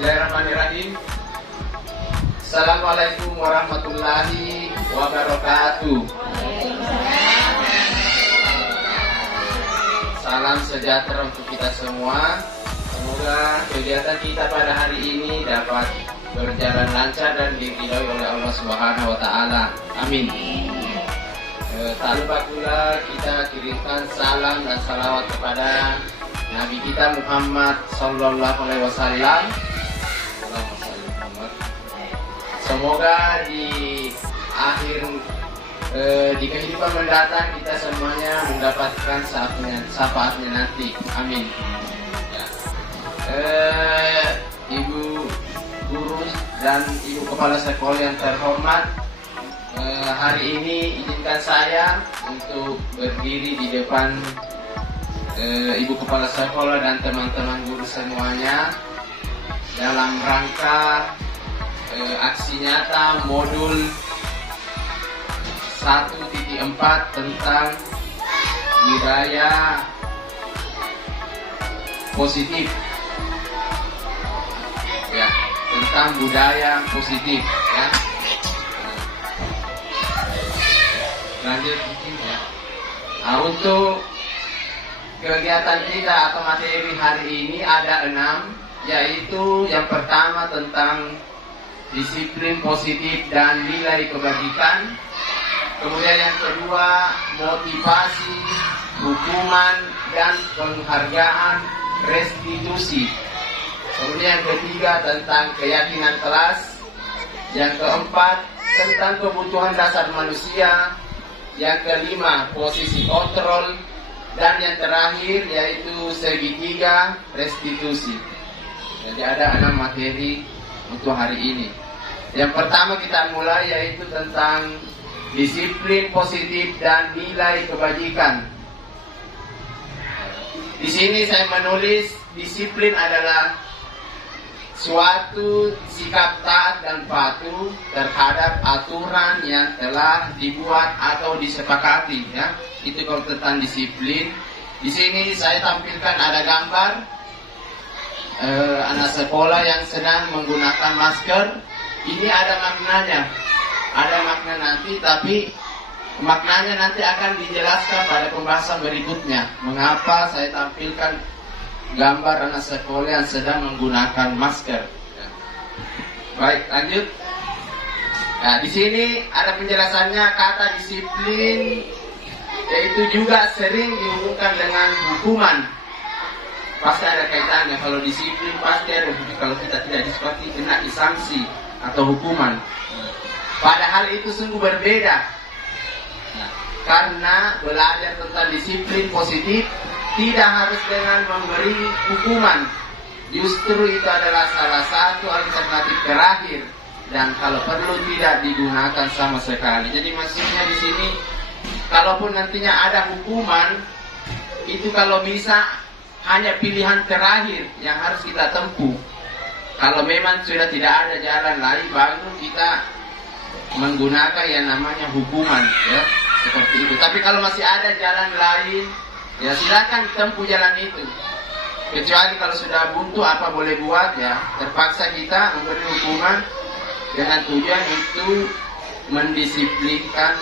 Bismillahirrahmanirrahim. Assalamualaikum warahmatullahi wabarakatuh. Salam sejahtera untuk kita semua. Semoga kegiatan kita pada hari ini dapat berjalan lancar dan diridhoi oleh Allah Subhanahu wa taala. Amin. Tak lupa pula kita kirimkan salam dan salawat kepada Nabi kita Muhammad sallallahu alaihi wasallam. Semoga di akhir di kehidupan mendatang kita semuanya mendapatkan syafaatnya nanti. Amin. Ya. Ibu guru dan ibu kepala sekolah yang terhormat, hari ini izinkan saya untuk berdiri di depan ibu kepala sekolah dan teman-teman guru semuanya dalam rangka aksi nyata modul 1.4 tentang budaya positif. Ya, tentang budaya positif ya. Lanjut ya. Nah, untuk kegiatan kita atau materi hari ini ada 6, yaitu yang pertama tentang disiplin positif dan nilai kebajikan. Kemudian yang kedua, motivasi, hukuman, dan penghargaan restitusi. Kemudian yang ketiga tentang keyakinan kelas. Yang keempat tentang kebutuhan dasar manusia. Yang kelima, posisi kontrol. Dan yang terakhir yaitu segitiga restitusi. Jadi ada 6 materi untuk hari ini. Yang pertama kita mulai yaitu tentang disiplin positif dan nilai kebajikan. Di sini saya menulis disiplin adalah suatu sikap taat dan patuh terhadap aturan yang telah dibuat atau disepakati ya. Itu kalau tentang disiplin. Di sini saya tampilkan ada gambar anak sekolah yang sedang menggunakan masker. Ini ada maknanya. Ada makna nanti, tapi maknanya nanti akan dijelaskan pada pembahasan berikutnya. Mengapa saya tampilkan gambar anak sekolah yang sedang menggunakan masker. Baik, lanjut. Nah, di sini ada penjelasannya kata disiplin, yaitu juga sering dihubungkan dengan hukuman. Pasti ada kaitannya. Kalau disiplin pasti ada hukuman. Kalau kita tidak disiplin kena sanksi atau hukuman. Padahal itu sungguh berbeda. Karena belajar tentang disiplin positif tidak harus dengan memberi hukuman. Justru itu adalah salah satu alternatif terakhir dan kalau perlu tidak digunakan sama sekali. Jadi maksudnya di sini, kalaupun nantinya ada hukuman, itu kalau bisa hanya pilihan terakhir yang harus kita tempuh. Kalau memang sudah tidak ada jalan lain, baru kita menggunakan yang namanya hukuman, ya, seperti itu. Tapi kalau masih ada jalan lain, ya silakan tempuh jalan itu. Kecuali kalau sudah buntu, apa boleh buat, ya. Terpaksa kita memberi hukuman dengan tujuan untuk mendisiplinkan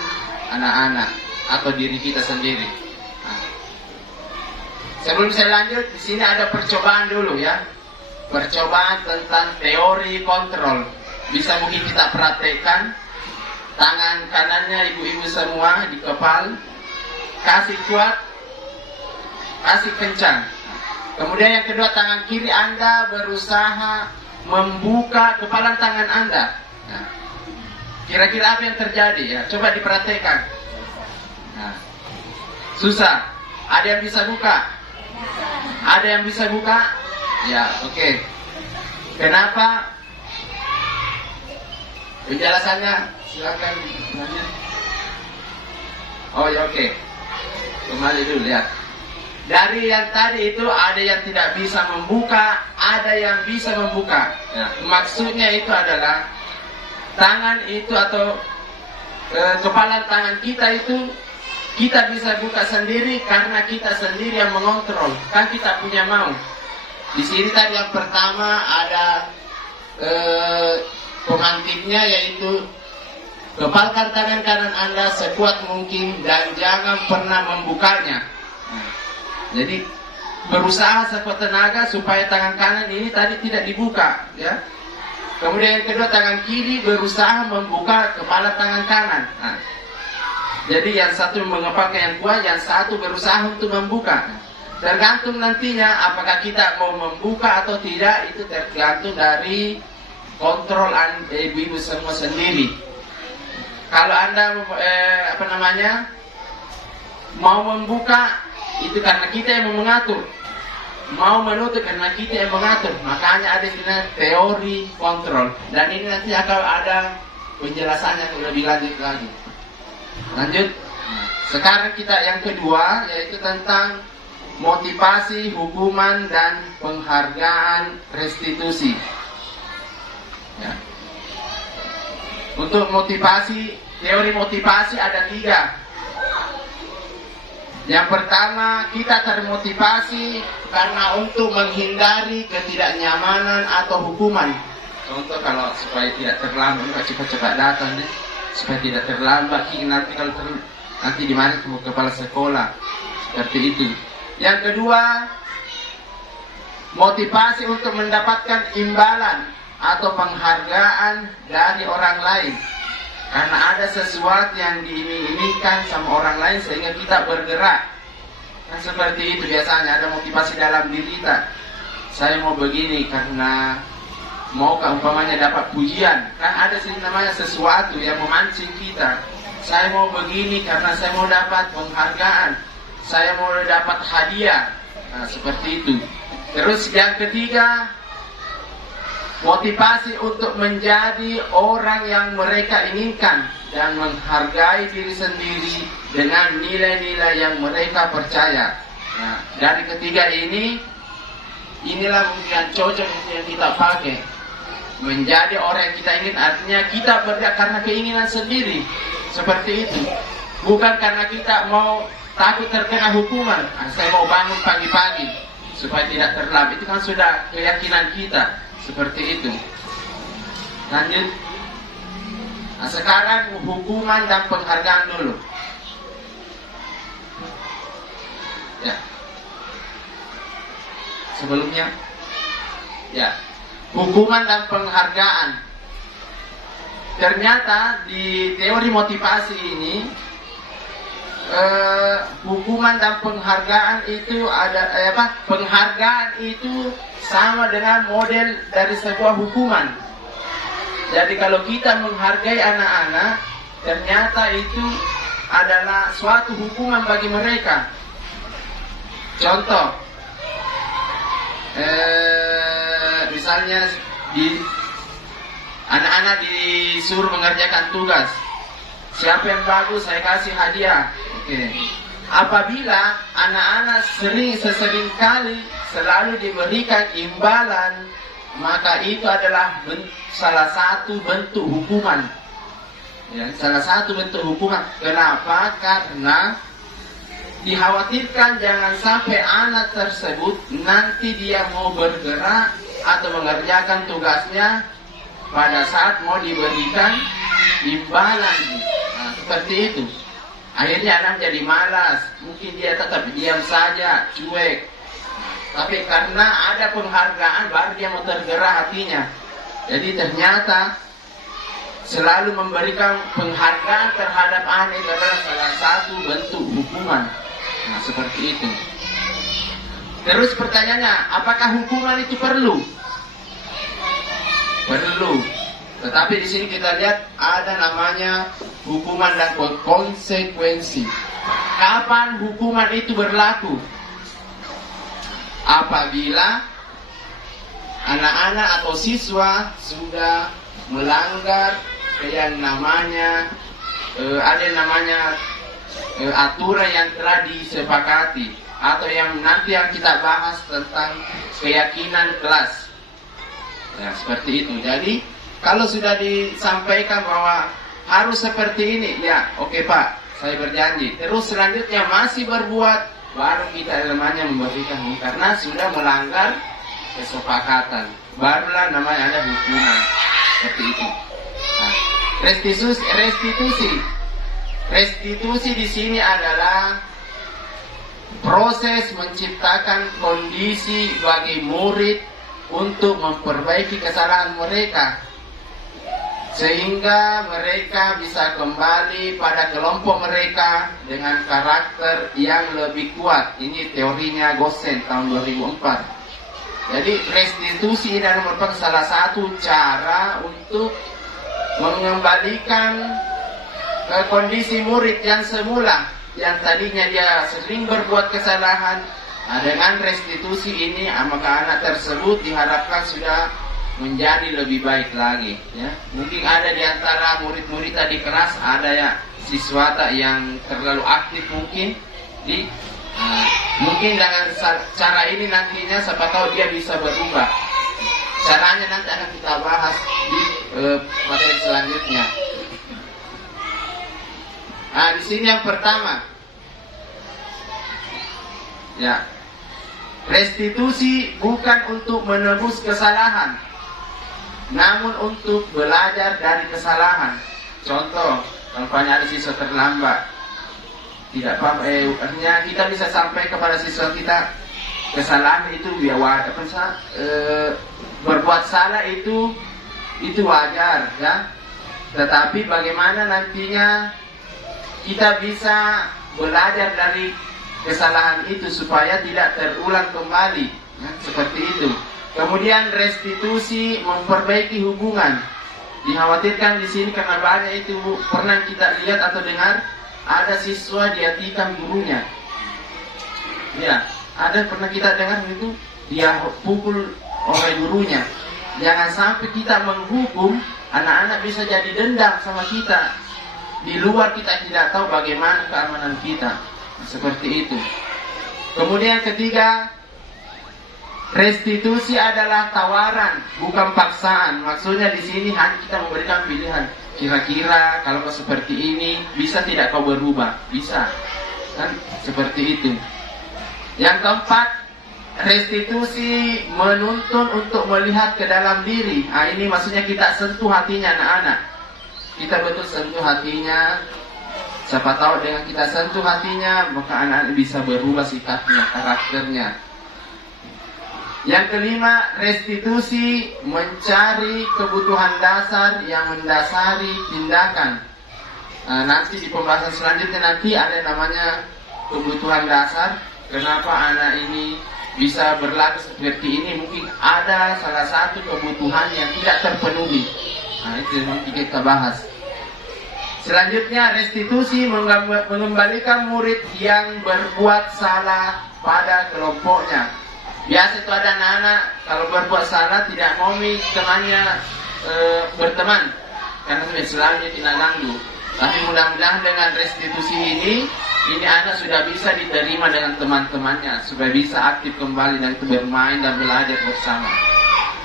anak-anak atau diri kita sendiri. Nah, sebelum saya lanjut, di sini ada percobaan dulu, ya. Percobaan tentang teori kontrol. Bisa mungkin kita praktekkan. Tangan kanannya ibu-ibu semua di kepal, kasih kuat, kasih kencang. Kemudian yang kedua, tangan kiri Anda berusaha membuka kepala tangan Anda. Nah, kira-kira apa yang terjadi, ya? Coba diperhatikan. Nah, susah. Ada yang bisa buka? Ada yang bisa buka? Ya, oke. Kenapa? Penjelasannya silakan lanjut. Oh ya, oke. Kembali dulu, lihat. Dari yang tadi itu ada yang tidak bisa membuka, ada yang bisa membuka. Ya, maksudnya itu adalah tangan itu atau kepala tangan kita itu kita bisa buka sendiri karena kita sendiri yang mengontrol. Kan kita punya mau. Di sini tadi yang pertama ada pemantiknya, yaitu kepalkan tangan kanan Anda sekuat mungkin dan jangan pernah membukanya. Jadi berusaha sekuat tenaga supaya tangan kanan ini tadi tidak dibuka, ya. Kemudian yang kedua, tangan kiri berusaha membuka kepala tangan kanan. Jadi yang satu mengepalkan yang kuat, yang satu berusaha untuk membuka. Tergantung nantinya apakah kita mau membuka atau tidak, itu tergantung dari kontrol ibu-ibu semua sendiri. Kalau Anda mau membuka, itu karena kita yang mengatur. Mau menutup karena kita yang mengatur. Makanya ada istilah teori kontrol. Dan ini nanti akan ada penjelasannya lebih lanjut lagi. Lanjut. Sekarang kita yang kedua, yaitu tentang motivasi, hukuman, dan penghargaan restitusi. Ya. Untuk motivasi, teori motivasi ada 3. Yang pertama, kita termotivasi karena untuk menghindari ketidaknyamanan atau hukuman. Contoh, kalau supaya tidak terlambat, cepat-cepat datang deh, supaya tidak terlambat. Nanti kalau nanti dimana ke kepala sekolah, seperti itu. Yang kedua, motivasi untuk mendapatkan imbalan atau penghargaan dari orang lain, karena ada sesuatu yang diiming-imingkan sama orang lain sehingga kita bergerak. Kan seperti itu biasanya, ada motivasi dalam diri kita. Saya mau begini karena mau umpamanya dapat pujian. Kan ada namanya sesuatu yang memancing kita. Saya mau begini karena saya mau dapat penghargaan, saya mau dapat hadiah. Nah, seperti itu. Terus yang ketiga, motivasi untuk menjadi orang yang mereka inginkan dan menghargai diri sendiri dengan nilai-nilai yang mereka percaya. Nah, dari ketiga ini, inilah mungkin yang cocok yang kita pakai. Menjadi orang yang kita ingin, artinya kita bergerak karena keinginan sendiri. Seperti itu. Bukan karena kita mau takut terkena hukuman. Nah, saya mau bangun pagi-pagi supaya tidak terlambat. Itu kan sudah keyakinan kita. Seperti itu. Lanjut. Nah, sekarang hukuman dan penghargaan dulu. Ya. Sebelumnya, ya, hukuman dan penghargaan. Ternyata di teori motivasi ini, hukuman dan penghargaan itu ada penghargaan itu sama dengan model dari sebuah hukuman. Jadi kalau kita menghargai anak-anak, ternyata itu adalah suatu hukuman bagi mereka. Contoh, misalnya anak-anak disuruh mengerjakan tugas. Siapa yang bagus, saya kasih hadiah. Oke. Apabila anak-anak sesering kali selalu diberikan imbalan, maka itu adalah salah satu bentuk hukuman. Ya, salah satu bentuk hukuman. Kenapa? Karena dikhawatirkan jangan sampai anak tersebut nanti dia mau bergerak atau mengerjakan tugasnya pada saat mau diberikan imbalan. Nah, seperti itu. Akhirnya anak jadi malas, mungkin dia tetap diam saja, cuek. Tapi karena ada penghargaan, baru dia mau tergerak hatinya. Jadi ternyata selalu memberikan penghargaan terhadap anak itu adalah salah satu bentuk hukuman. Nah, seperti itu. Terus pertanyaannya, apakah hukuman itu perlu? Perlu. Tetapi di sini kita lihat ada namanya hukuman dan konsekuensi. Kapan hukuman itu berlaku? Apabila anak-anak atau siswa sudah melanggar yang namanya aturan yang telah disepakati, atau yang nanti yang kita bahas tentang keyakinan kelas. Ya, seperti itu. Jadi kalau sudah disampaikan bahwa harus seperti ini, ya oke Pak, saya berjanji. Terus selanjutnya masih berbuat, baru kita namanya memberikan, karena sudah melanggar kesepakatan. Barulah namanya ada hukuman seperti itu. Nah, restitusi di sini adalah proses menciptakan kondisi bagi murid untuk memperbaiki kesalahan mereka, sehingga mereka bisa kembali pada kelompok mereka dengan karakter yang lebih kuat. Ini teorinya Gosen tahun 2004. Jadi restitusi ini merupakan salah satu cara untuk mengembalikan kondisi murid yang semula, yang tadinya dia sering berbuat kesalahan. Nah, dengan restitusi ini, maka anak tersebut diharapkan sudah menjadi lebih baik lagi. Ya. Mungkin ada di antara murid-murid tadi kelas, ada ya siswa yang terlalu aktif mungkin. Mungkin dengan cara ini nantinya siapa tahu dia bisa berubah. Caranya nanti akan kita bahas di materi selanjutnya. Nah, di sini yang pertama, ya, restitusi bukan untuk menebus kesalahan, namun untuk belajar dari kesalahan. Contoh, contohnya ada siswa terlambat, tidak paham, artinya kita bisa sampai kepada siswa kita kesalahan itu berbuat salah itu wajar, ya. Tetapi bagaimana nantinya kita bisa belajar dari kesalahan itu supaya tidak terulang kembali, ya, seperti itu. Kemudian restitusi memperbaiki hubungan. Dikhawatirkan di sini karena banyak itu pernah kita lihat atau dengar ada siswa dia tikam gurunya. Ya, ada pernah kita dengar itu dia pukul oleh gurunya. Jangan sampai kita menghukum anak-anak bisa jadi dendam sama kita. Di luar kita tidak tahu bagaimana keamanan kita. Seperti itu. Kemudian ketiga, restitusi adalah tawaran, bukan paksaan. Maksudnya di sini hanya kita memberikan pilihan. Kira-kira kalau kau seperti ini, bisa tidak kau berubah? Bisa. Kan seperti itu. Yang keempat, restitusi menuntun untuk melihat ke dalam diri. Nah, ini maksudnya kita sentuh hatinya anak-anak. Kita betul sentuh hatinya. Siapa tahu dengan kita sentuh hatinya, maka anak-anak bisa berubah sikapnya, karakternya. Yang kelima, restitusi mencari kebutuhan dasar yang mendasari tindakan. Nanti di pembahasan selanjutnya nanti ada namanya kebutuhan dasar. Kenapa anak ini bisa berlaku seperti ini? Mungkin ada salah satu kebutuhan yang tidak terpenuhi. Nah, itu nanti kita bahas. Selanjutnya, restitusi mengembalikan murid yang berbuat salah pada kelompoknya. Biasa itu ada anak-anak kalau berbuat salah tidak mau temannya berteman karena selalu tidak ganggu. Tapi mudah-mudahan dengan restitusi ini anak sudah bisa diterima dengan teman-temannya supaya bisa aktif kembali dan bermain dan belajar bersama.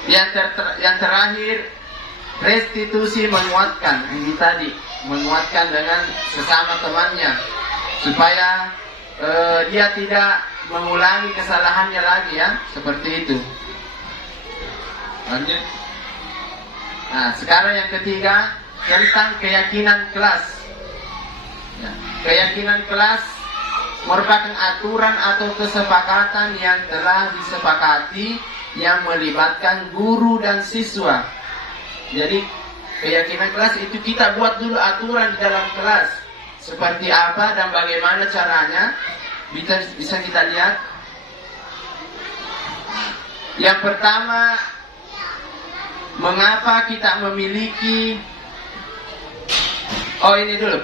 Yang terakhir, restitusi menguatkan. Ini tadi menguatkan dengan sesama temannya supaya dia tidak mengulangi kesalahannya lagi, ya, seperti itu. Lanjut. Nah, sekarang yang ketiga tentang keyakinan kelas. Ya, keyakinan kelas merupakan aturan atau kesepakatan yang telah disepakati yang melibatkan guru dan siswa. Jadi keyakinan kelas itu kita buat dulu aturan di dalam kelas. Seperti apa dan bagaimana caranya bisa kita lihat. Yang pertama, mengapa kita memiliki ini dulu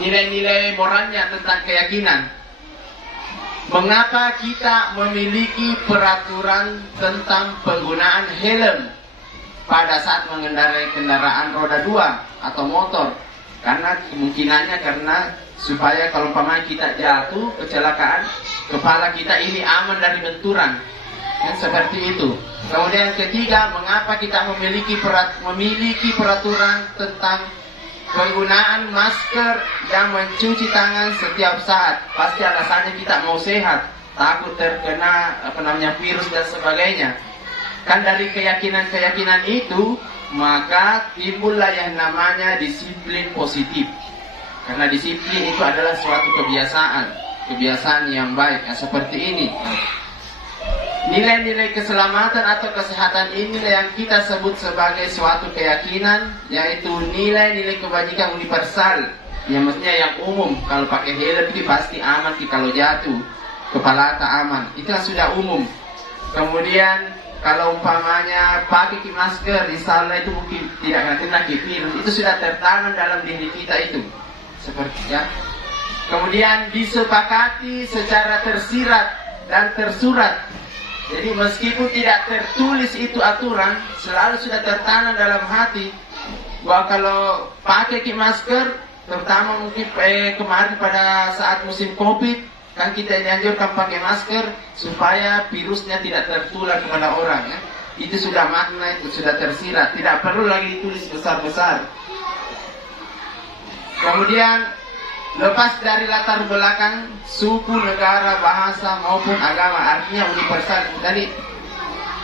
nilai-nilai moralnya tentang keyakinan. Mengapa kita memiliki peraturan tentang penggunaan helm pada saat mengendarai kendaraan roda 2 atau motor? Karena kemungkinannya supaya kalau umpamanya kita jatuh kecelakaan, kepala kita ini aman dari benturan, kan seperti itu. Kemudian yang ketiga, mengapa kita memiliki peraturan tentang penggunaan masker dan mencuci tangan setiap saat? Pasti alasannya kita mau sehat. takut terkena virus dan sebagainya. Kan dari keyakinan-keyakinan itu, maka timbullah yang namanya disiplin positif. Karena disiplin itu adalah suatu kebiasaan yang baik. Seperti ini. Nilai-nilai keselamatan atau kesehatan inilah yang kita sebut sebagai suatu keyakinan, yaitu nilai-nilai kebajikan universal, yang maksudnya yang umum. Kalau pakai helm itu pasti aman, kalau jatuh kepala tak aman, itu sudah umum. Kemudian kalau umpamanya pakai masker, insya Allah itu mungkin tidak kena virus, itu sudah tertanam dalam diri kita itu, seperti ya. Kemudian disepakati secara tersirat dan tersurat. Jadi meskipun tidak tertulis itu aturan, selalu sudah tertanam dalam hati bahwa kalau pakai masker, terutama mungkin kemarin pada saat musim COVID, kan kita dianjurkan pakai masker supaya virusnya tidak tertular kepada orang. Ya. Itu sudah makna, itu sudah tersirat, tidak perlu lagi ditulis besar-besar. Kemudian lepas dari latar belakang suku, negara, bahasa maupun agama, artinya universal. Tadi,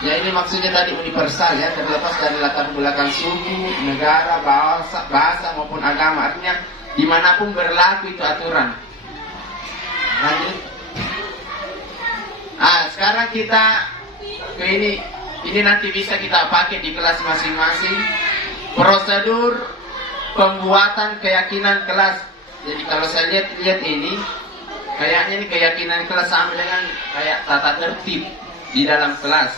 ya ini maksudnya tadi universal ya, terlepas dari latar belakang suku, negara, bahasa maupun agama, artinya dimanapun berlaku itu aturan. Lanjut. Sekarang kita ke ini nanti bisa kita pakai di kelas masing-masing. Prosedur pembuatan keyakinan kelas. Jadi kalau saya lihat ini, kayaknya ini keyakinan kelas sama dengan kayak tata tertib di dalam kelas.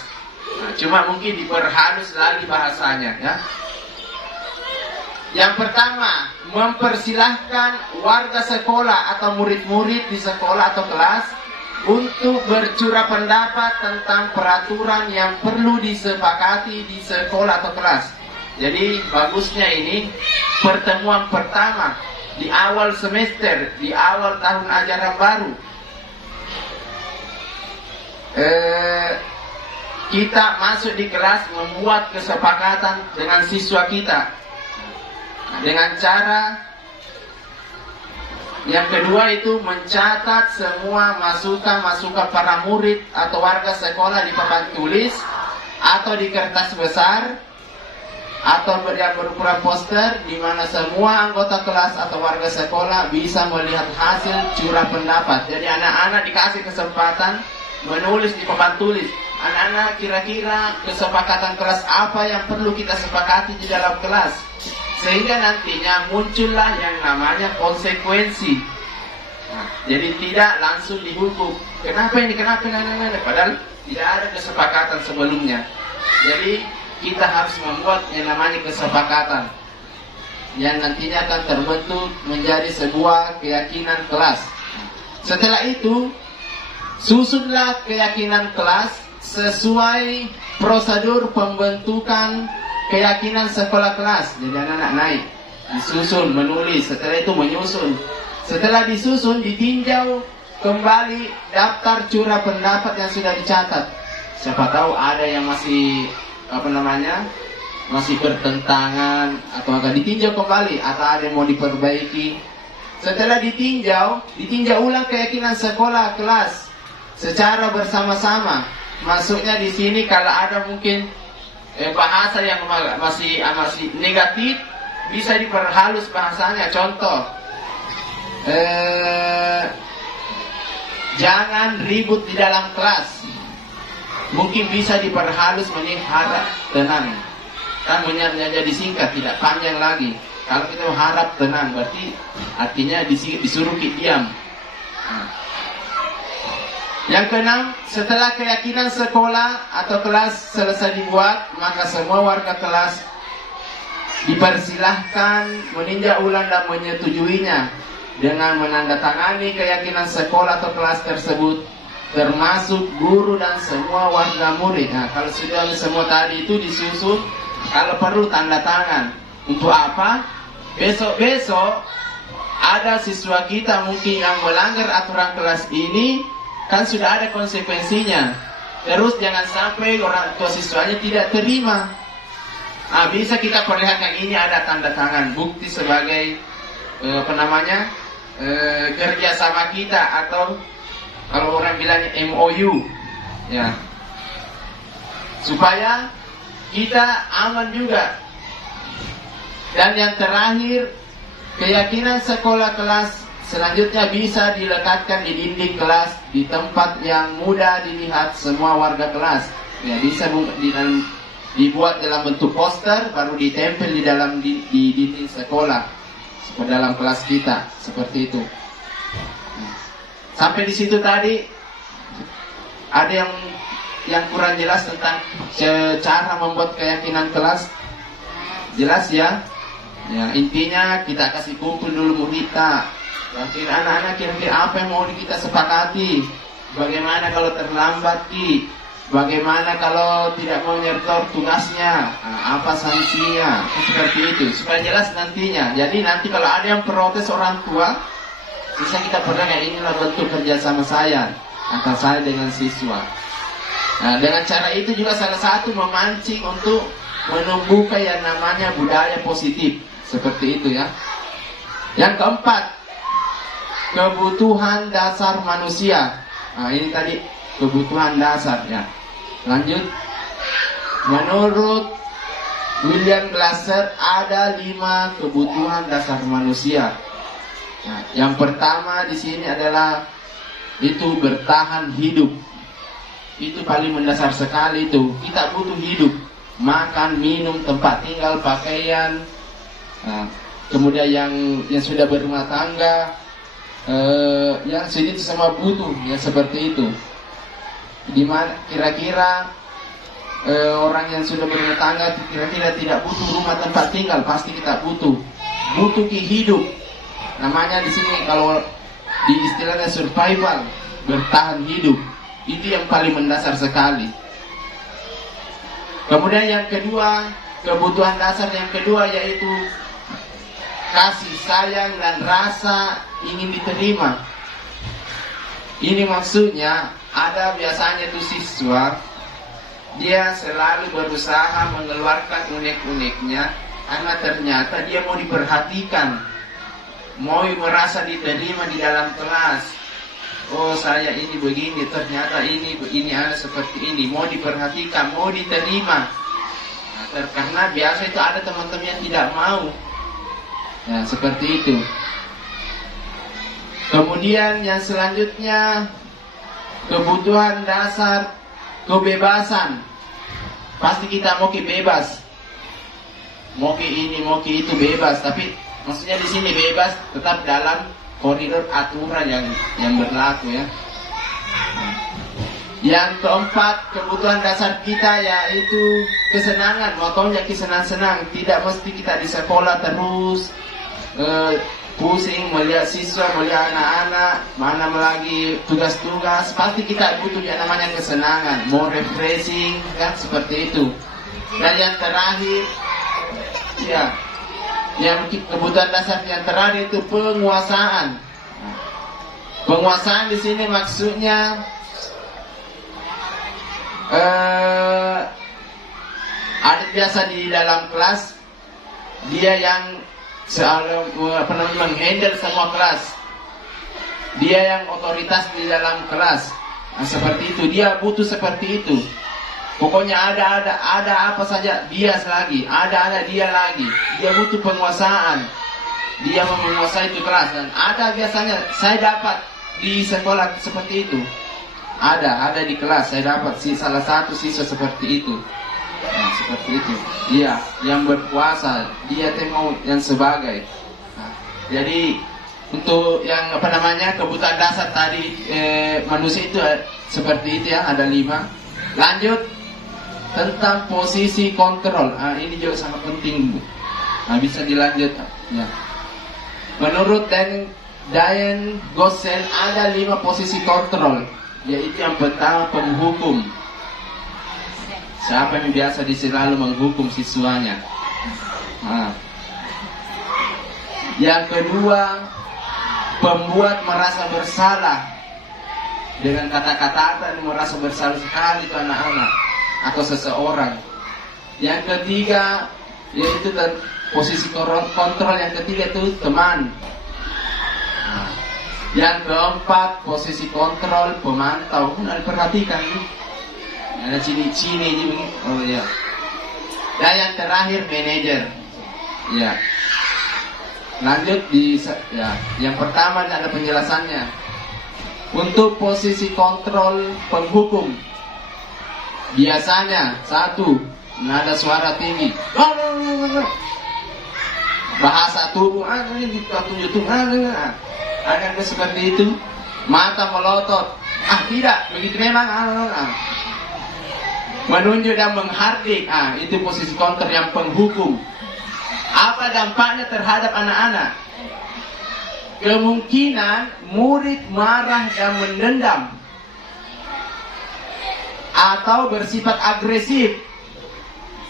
Nah, cuma mungkin diperhalus lagi bahasanya ya. Yang pertama, mempersilahkan warga sekolah atau murid-murid di sekolah atau kelas untuk bercurah pendapat tentang peraturan yang perlu disepakati di sekolah atau kelas. Jadi bagusnya ini pertemuan pertama di awal semester, di awal tahun ajaran baru, kita masuk di kelas membuat kesepakatan dengan siswa kita dengan cara yang kedua itu mencatat semua masukan para murid atau warga sekolah di papan tulis atau di kertas besar atau yang berukuran poster, di mana semua anggota kelas atau warga sekolah bisa melihat hasil curah pendapat. Jadi anak-anak dikasih kesempatan menulis di papan tulis. Anak-anak kira-kira kesepakatan kelas apa yang perlu kita sepakati di dalam kelas, sehingga nantinya muncullah yang namanya konsekuensi. Jadi tidak langsung dihukum. Kenapa ini? Padahal tidak ada kesepakatan sebelumnya. Jadi kita harus membuat yang namanya kesepakatan yang nantinya akan terbentuk menjadi sebuah keyakinan kelas. Setelah itu, susunlah keyakinan kelas sesuai prosedur pembentukan keyakinan sekolah kelas. Jadi anak-anak naik, disusun, menulis, setelah itu menyusun. Setelah disusun, ditinjau kembali daftar curah pendapat yang sudah dicatat. Siapa tahu ada yang masih masih bertentangan, atau akan ditinjau kembali, atau ada yang mau diperbaiki. Setelah ditinjau ulang keyakinan sekolah kelas secara bersama-sama. Maksudnya di sini kalau ada mungkin bahasa yang masih negatif, bisa diperhalus bahasanya. Contoh, jangan ribut di dalam kelas. Mungkin bisa diperhalus menjadi harap tenang. Kan menjadi singkat, tidak panjang lagi. Kalau kita harap tenang, berarti artinya disuruh diam. Yang keenam, setelah keyakinan sekolah atau kelas selesai dibuat, maka semua warga kelas dipersilahkan meninjau ulang dan menyetujuinya dengan menandatangani keyakinan sekolah atau kelas tersebut, termasuk guru dan semua warga murid. Nah, kalau sudah semua tadi itu disusun, kalau perlu tanda tangan. Untuk apa? Besok-besok ada siswa kita mungkin yang melanggar aturan kelas ini, kan sudah ada konsekuensinya. Terus jangan sampai orang tua siswanya tidak terima. Nah, bisa kita perlihatkan ini ada tanda tangan, bukti sebagai kerjasama kita atau Kalau orang bilangnya MOU, ya, supaya kita aman juga. Dan yang terakhir, keyakinan sekolah kelas selanjutnya bisa dilekatkan di dinding kelas di tempat yang mudah dilihat semua warga kelas. Ya, bisa dibuat dalam bentuk poster, baru ditempel di dalam di dinding sekolah, seperti dalam kelas kita, seperti itu. Sampai di situ tadi ada yang kurang jelas tentang cara membuat keyakinan kelas. Jelas ya? Ya, intinya kita kasih kumpul dulu kita. Kira anak-anak kira-kira apa yang mau kita sepakati? Bagaimana kalau terlambat Ki? Bagaimana kalau tidak mau nyetor tugasnya? Apa sanksinya? Seperti itu supaya jelas nantinya. Jadi nanti kalau ada yang protes orang tua, bisa kita pegang, inilah bentuk kerjasama saya antara saya dengan siswa. Nah, dengan cara itu juga salah satu memancing untuk menumbuhkan yang namanya budaya positif. Seperti itu ya. Yang keempat, kebutuhan dasar manusia. Nah, ini tadi kebutuhan dasar ya. Lanjut. Menurut William Glasser ada 5 kebutuhan dasar manusia. Nah, yang pertama di sini adalah itu bertahan hidup. Itu paling mendasar sekali itu. Kita butuh hidup, makan, minum, tempat tinggal, pakaian. Nah, kemudian yang sudah berumah tangga, yang segitu sama butuh ya seperti itu. Dimana kira-kira orang yang sudah berumah tangga kira-kira tidak butuh rumah tempat tinggal, pasti kita butuh hidup. Namanya di sini kalau di istilahnya survival, bertahan hidup. Itu yang paling mendasar sekali. Kemudian yang kedua, kebutuhan dasar yang kedua yaitu kasih sayang dan rasa ingin diterima. Ini maksudnya ada biasanya tuh siswa, dia selalu berusaha mengeluarkan unek-uneknya karena ternyata dia mau diperhatikan, mau merasa diterima di dalam kelas. Oh saya ini begini, ternyata ini ada seperti ini, mau diperhatikan, mau diterima. Nah, karena biasa itu ada teman-teman yang tidak mau. Ya, seperti itu. Kemudian yang selanjutnya, kebutuhan dasar kebebasan. Pasti kita mau bebas. Mau ini, mau itu bebas, tapi maksudnya di sini bebas tetap dalam koridor aturan yang berlaku ya. Yang keempat, kebutuhan dasar kita yaitu kesenangan. Makanya senang-senang, tidak mesti kita di sekolah terus pusing melihat siswa, melihat anak-anak, mana lagi tugas-tugas. Pasti kita butuh yang namanya kesenangan, mau refreshing kan, seperti itu. Dan yang terakhir ya, yang kebutuhan dasar yang terakhir itu penguasaan. Penguasaan di sini maksudnya ada biasa di dalam kelas dia yang selalu menghandle semua kelas. Dia yang otoritas di dalam kelas. Nah, seperti itu, dia butuh seperti itu. Pokoknya ada apa saja dia lagi, ada dia lagi. Dia butuh penguasaan. Dia menguasai itu kelas. Dan ada biasanya saya dapat di sekolah seperti itu. Ada di kelas saya dapat salah satu siswa seperti itu. Nah, seperti itu. Dia yang berkuasa, dia mau yang sebagai. Nah, jadi untuk yang kebutuhan dasar tadi manusia itu seperti itu ya, ada 5. Lanjut tentang posisi kontrol. Nah, ini juga sangat penting Bu. Nah, bisa dilanjut ya. Menurut Diane Gossen ada 5 posisi kontrol, yaitu yang pertama penghukum. Siapa yang biasa selalu menghukum siswanya. Nah. Yang kedua, pembuat merasa bersalah. Dengan kata-kata dan merasa bersalah sekali itu anak-anak atau seseorang. Yang ketiga, yaitu posisi kontrol yang ketiga itu teman. Nah. Yang keempat, posisi kontrol pemantau. Nah, perhatikan ini. Ada cini-cini ini begini. Oh ya. Dan yang terakhir, manajer. Ya. Lanjut ya. Yang pertama ini ada penjelasannya. Untuk posisi kontrol penghukum, biasanya satu, nada suara tinggi, bahasa tubuh, ini kita tunjuk, ada seperti itu, mata melotot, tidak, begitu memang, menunjuk dan menghardik, itu posisi kontrol yang penghukum. Apa dampaknya terhadap anak-anak? Kemungkinan murid marah dan mendendam atau bersifat agresif.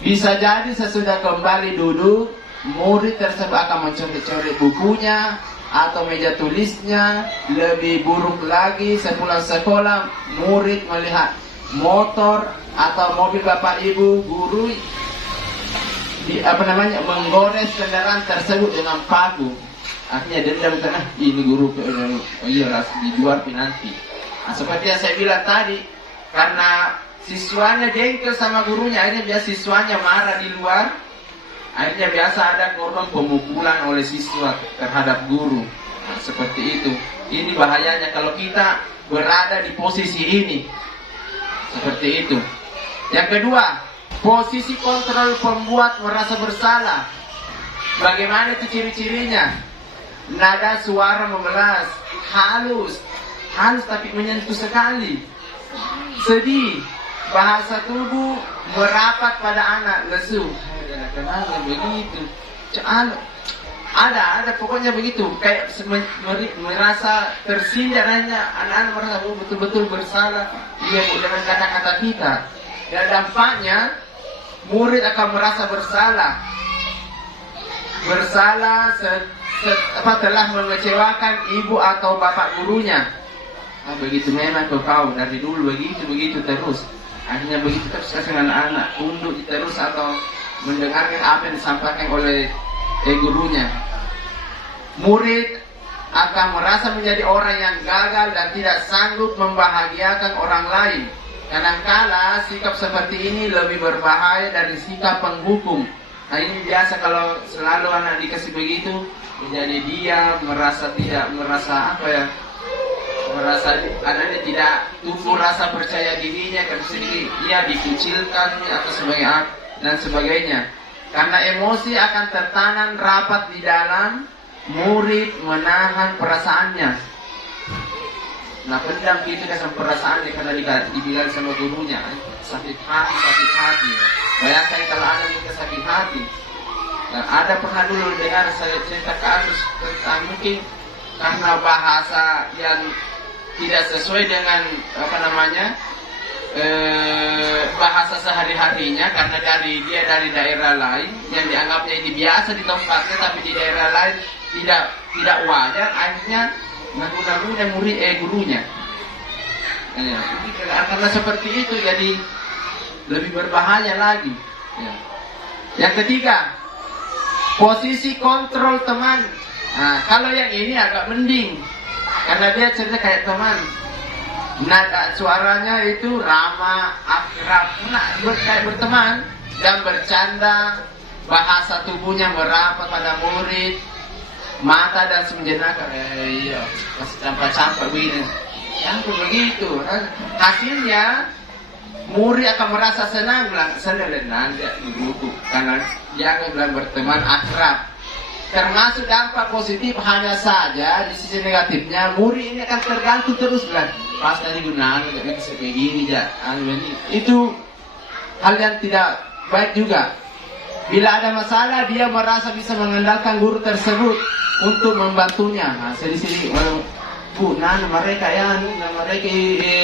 Bisa jadi sesudah kembali duduk, murid tersebut akan mencoret-coret bukunya atau meja tulisnya. Lebih buruk lagi, sepulang sekolah murid melihat motor atau mobil bapak ibu guru menggores kendaraan tersebut dengan paku. Akhirnya dendam karena ini guru harus dijual nanti. Nah, seperti yang saya bilang tadi, karena siswanya jengkel sama gurunya, akhirnya biasa siswanya marah di luar. Akhirnya biasa ada korban pemukulan oleh siswa terhadap guru. Nah, seperti itu. Ini bahayanya kalau kita berada di posisi ini. Seperti itu. Yang kedua, posisi kontrol pembuat merasa bersalah. Bagaimana itu ciri-cirinya? Nada suara memelas, halus tapi menyentuh sekali, sedih, bahasa tubuh merapat pada anak, lesu. Kenapa begitu? Ada pokoknya begitu, kayak merasa tersindir hanya anak-anak merasa betul-betul bersalah dengan kata-kata kita. Dan dampaknya murid akan merasa bersalah telah mengecewakan ibu atau bapak gurunya. Begitu memang kau dari dulu begitu terus. Akhirnya begitu terus dengan anak-anak tunduk terus atau mendengarkan apa yang disampaikan oleh gurunya. Murid akan merasa menjadi orang yang gagal dan tidak sanggup membahagiakan orang lain. Kadangkala sikap seperti ini lebih berbahaya dari sikap penghukum. Nah, ini biasa kalau selalu anak dikasih begitu, menjadi dia merasa anaknya tidak tumbuh rasa percaya dirinya, karena sedikit ia dikucilkan atau sebagainya. Karena emosi akan tertanam rapat di dalam, murid menahan perasaannya. Nah, pendam gitu sama perasaannya karena dibilang sama gurunya, sakit hati. Bayangkan kalau anak kita sakit hati. Nah, ada pernah dulu dengar saya cerita kasus tentang mungkin karena bahasa yang tidak sesuai dengan bahasa sehari-harinya, karena dia dari daerah lain yang dianggapnya ini biasa di tempatnya, tapi di daerah lain tidak wajar, akhirnya mengguna murid gurunya. Ya, karena seperti itu jadi lebih berbahaya lagi. Ya. Yang ketiga, posisi kontrol teman. Nah, kalau yang ini agak mending, karena dia cerita kayak teman. Nada suaranya itu ramah, akrab, kayak berteman dan bercanda. Bahasa tubuhnya merapat pada murid, mata dan semenjana campak-campak begini. Yang begitu. Hasilnya murid akan merasa senang nanti guruku, karena dia akan berteman akrab. Termasuk dampak positif, hanya saja di sisi negatifnya murid ini akan tergantung terus pas tadi gunaan begini itu hal yang tidak baik juga. Bila ada masalah, dia merasa bisa mengandalkan guru tersebut untuk membantunya. Nah, sini mereka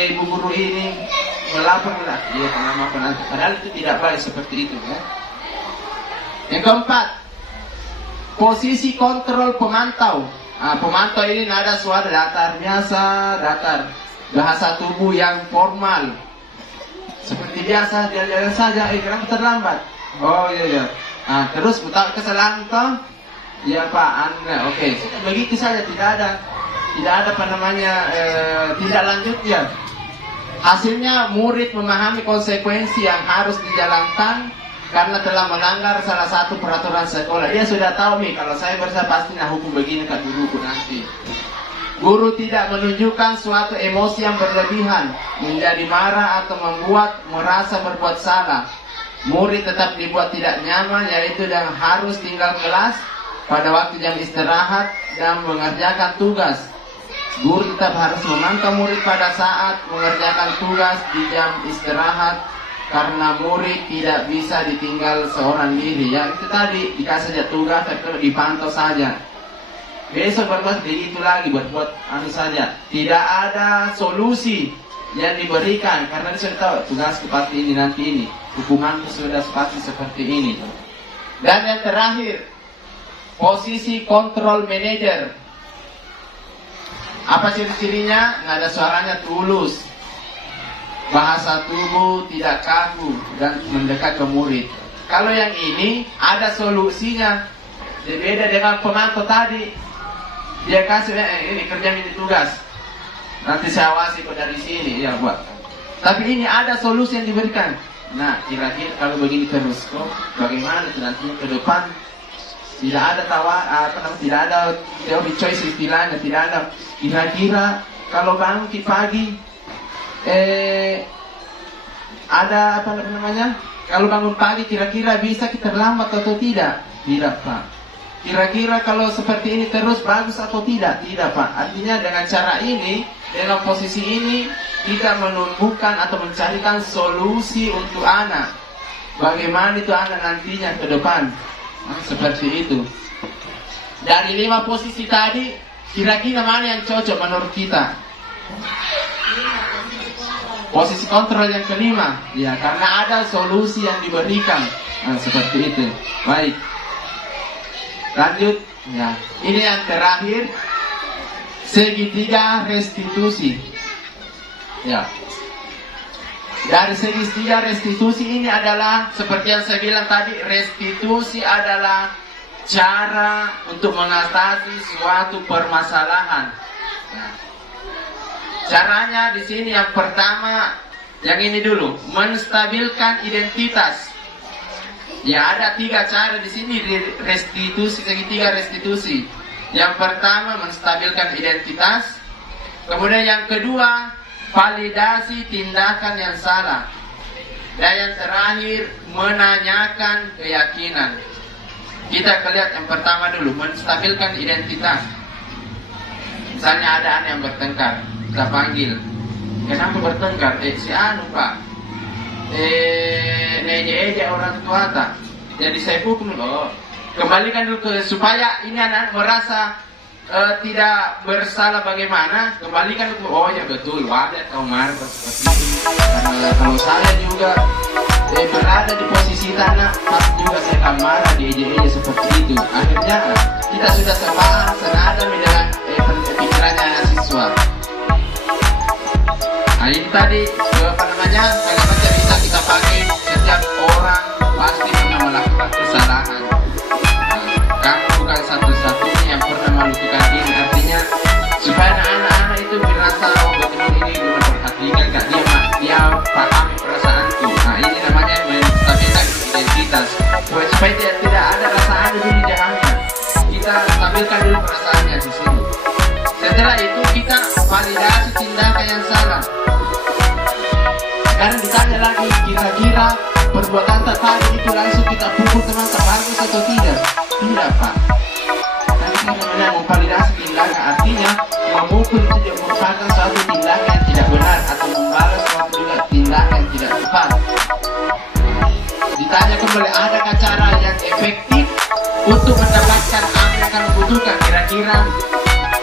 ibu guru ini melapor lah, dia pernah padahal itu tidak baik seperti itu. Ya. Yang keempat, posisi kontrol pemantau. Nah, pemantau ini nada suara datar biasa, bahasa tubuh yang formal. Seperti biasa, dia jalan saja, kenapa terlambat? Oh iya. Nah, terus kesalahan toh? Ya Pak, Anda, oke. Begitu saja, tidak ada tidak ada apa namanya tidak lanjutnya. Hasilnya murid memahami konsekuensi yang harus dijalankan karena telah melanggar salah satu peraturan sekolah. Dia sudah tahu nih, kalau saya berusaha pasti nah hukum begini ke guruku nanti. Guru tidak menunjukkan suatu emosi yang berlebihan, menjadi marah atau membuat merasa berbuat salah. Murid tetap dibuat tidak nyaman, yaitu dan harus tinggal kelas pada waktu jam istirahat dan mengerjakan tugas. Guru tetap harus memantau murid pada saat mengerjakan tugas di jam istirahat, karena murid tidak bisa ditinggal seorang diri. Ya itu tadi, dikasih saja tugas, tapi dipantau saja. Besok berbuat begitu lagi, buat anu saja. Tidak ada solusi yang diberikan, karena dia sudah tahu tugas seperti ini nanti ini, hukuman sudah pasti seperti ini. Dan yang terakhir, posisi kontrol manager. Apa ciri-cirinya? Nada suaranya tulus, bahasa tubuh tidak kaku dan mendekat ke murid. Kalau yang ini ada solusinya. Beda dengan pemantau tadi. Dia kasih ini kerja ini tugas. Nanti saya awasi kok dari sini ya buat. Tapi ini ada solusi yang diberikan. Nah, kira-kira kalau begini terus kok bagaimana nanti ke depan? Tidak ada tidak ada teori choice istilahnya, tidak ada. Kira-kira kalau bangun pagi ada apa namanya? Kalau bangun pagi kira-kira bisa kita terlambat atau tidak? Tidak, Pak. Kira-kira kalau seperti ini terus bagus atau tidak? Tidak, Pak. Artinya dengan cara ini, dengan posisi ini, kita menumbuhkan atau mencarikan solusi untuk anak. Bagaimana itu anak nantinya ke depan? Nah, seperti itu. Dari 5 posisi tadi, kira-kira mana yang cocok menurut kita? Posisi kontrol yang kelima, ya, karena ada solusi yang diberikan. Nah, seperti itu. Baik. Lanjut. Ya, ini yang terakhir, segitiga restitusi. Ya. Dari segitiga restitusi ini adalah seperti yang saya bilang tadi, restitusi adalah cara untuk mengatasi suatu permasalahan. Nah, caranya di sini yang pertama, yang ini dulu, menstabilkan identitas. Ya, ada 3 cara di sini restitusi, segitiga restitusi. Yang pertama, menstabilkan identitas. Kemudian yang kedua, validasi tindakan yang salah. Dan yang terakhir, menanyakan keyakinan. Kita lihat yang pertama dulu, menstabilkan identitas. Misalnya ada anak yang bertengkar, kita panggil. Kenapa bertengkar? Si anu Pak, neje orang tua tak. Jadi saya hukum loh. Kembalikan dulu supaya ini anak merasa tidak bersalah bagaimana. Kembalikan dulu. Oh ya betul, wajar kau marah seperti itu. Karena kalau saya juga berada di posisi tanah, pas juga saya akan marah di eje seperti itu. Akhirnya kita sudah sepaham, senada dengan pikirannya siswa. Nah ini tadi apa namanya, kalimat yang bisa kita pakai. Setiap orang pasti pernah melakukan kesalahan. Kamu bukan satu-satunya yang pernah melakukan ini. Artinya supaya anak-anak itu merasa oh betul ini guna perhatikan gak dia pahami perasaanku. Nah ini namanya menstabilkan identitas. Supaya tidak ada rasa adu dulu di dalamnya. Kita stabilkan dulu perasaannya di sini. Setelah itu kita validasi tindakan yang salah. Sekarang ditanya lagi, kira-kira perbuatan tadi itu langsung kita pukul teman bagus atau tidak? Tidak, Pak. Tapi kita memvalidasi tindakan, artinya memukul itu juga merupakan suatu tindakan yang tidak benar atau membalas suatu juga tindakan yang tidak tepat. Ditanya kembali, adakah cara yang efektif untuk mendapatkan apa yang kamu butuhkan? Kira-kira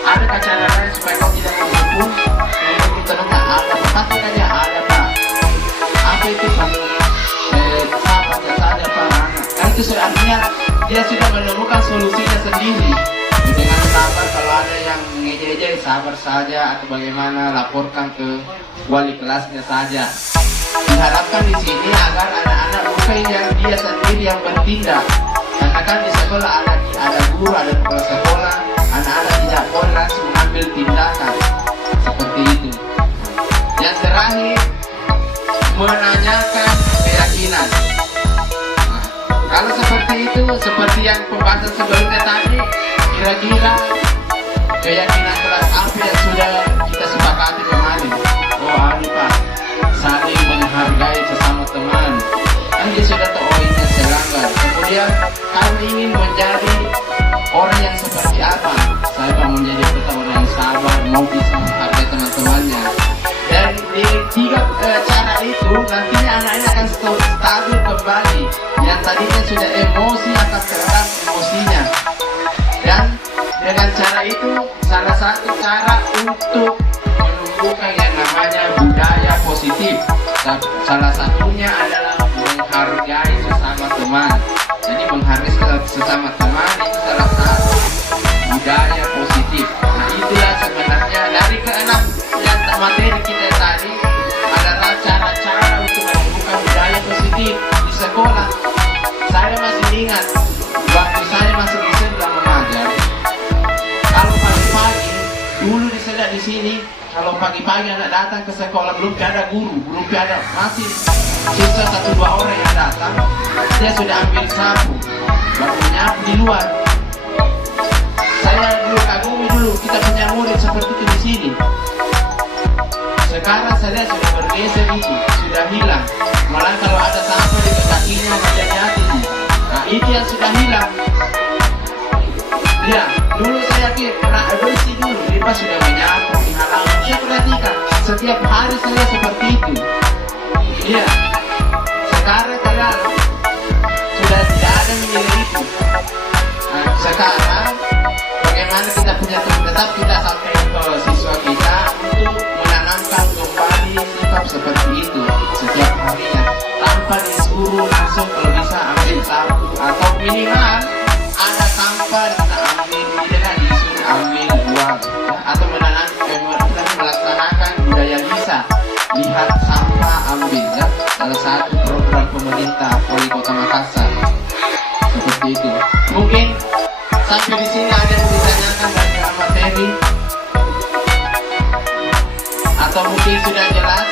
adakah cara lain supaya kau tidak memukul? Memukul teman ada, pasti saja ada, Pak. Apa itu Pak? Sahabat Pak. Kan itu sudah artinya dia sudah menemukan solusinya sendiri. Dengan sabar, kalau ada yang ngeje-ngeje sabar saja atau bagaimana, laporkan ke wali kelasnya saja. Diharapkan di sini agar anak-anak bukan yang dia sendiri yang bertindak. Karena kan di sekolah ada guru, ada kepala sekolah, anak-anak tidak boleh langsung mengambil mengambil tindakan seperti itu. Yang terakhir, menanyakan keyakinan. Nah, kalau seperti itu, seperti yang pembahasan sebelumnya tadi, kira-kira keyakinan kelas apa yang sudah kita sepakati kemarin? Oh, ini Pak, saling menghargai sesama teman. Kan dia sudah tahu ini saya langgar. Kemudian kami ingin menjadi orang yang seperti apa? Saya mau menjadi orang yang sabar, mau bisa menghargai teman-temannya. Dan di tiga cara itu nantinya anak-anak akan stabil kembali. Yang tadinya sudah emosi akan teredam emosinya. Dan dengan cara itu salah satu cara untuk menumbuhkan yang namanya budaya positif. Salah satunya adalah menghargai sesama teman. Jadi menghargai sesama teman itu salah satu budaya positif. Nah, itulah sebenarnya dari keenam yang materi kita tadi adalah cara-cara untuk menumbuhkan budaya positif di sekolah. Saya masih ingat waktu saya masih di Sebelah mengajar. Kalau pagi-pagi dulu di sini, kalau pagi-pagi anak datang ke sekolah belum ada guru, belum ada, masih sisa 1-2 orang yang datang, dia sudah ambil sapu, baru nyapu di luar. Saya dulu kagumi dulu kita punya murid seperti itu di sini. Sekarang saya sudah bergeser itu, sudah hilang. Malah kalau ada sampah di kakinya hati-hati. Nah, itu yang sudah hilang. Ya, dulu saya kira bersih dulu, dia sudah menyapu di halaman. Saya perhatikan setiap hari saya seperti itu. Iya. Sekarang kadang sudah tidak ada nilai itu. Nah, sekarang bagaimana kita punya tetap kita sampai ke siswa kita untuk menanamkan kembali sikap seperti itu setiap harinya tanpa disuruh langsung kalau bisa ambil sapu atau minimal ada sampah kita ambil dengan disuruh ambil buang ya, atau melaksanakan budaya bisa lihat sampah ambil ya, salah satu program pemerintah Wali Kota Makassar seperti itu. Mungkin sampai di sini ada yang ditanyakan dari materi atau mungkin sudah jelas.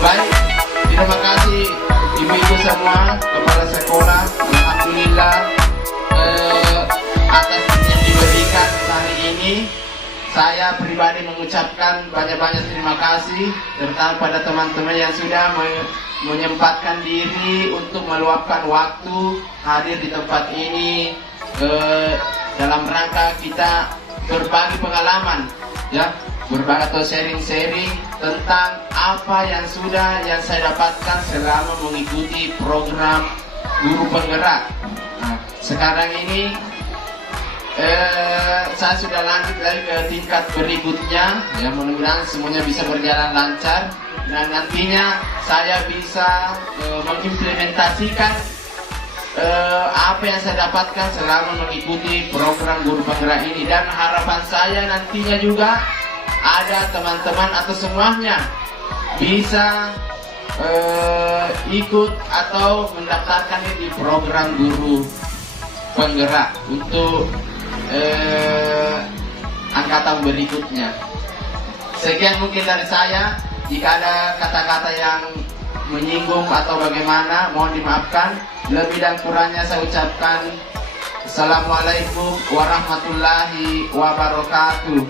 Baik, terima kasih ibu-ibu semua, kepala sekolah. Alhamdulillah atas yang diberikan hari ini. Saya pribadi mengucapkan banyak-banyak terima kasih terutama pada teman-teman yang sudah menyempatkan diri untuk meluangkan waktu hadir di tempat ini dalam rangka kita berbagi pengalaman ya, berbagi atau sharing-sharing tentang apa yang saya dapatkan selama mengikuti program guru penggerak. Nah, sekarang ini saya sudah lanjut lagi ke tingkat berikutnya ya, mudah-mudahan semuanya bisa berjalan lancar dan nantinya saya bisa mengimplementasikan apa yang saya dapatkan selama mengikuti program guru penggerak ini. Dan harapan saya nantinya juga ada teman-teman atau semuanya bisa ikut atau mendaftarkan di program guru penggerak untuk angkatan berikutnya. Sekian mungkin dari saya. Jika ada kata-kata yang menyinggung atau bagaimana, mohon dimaafkan. Lebih dan kurangnya saya ucapkan Assalamualaikum warahmatullahi wabarakatuh.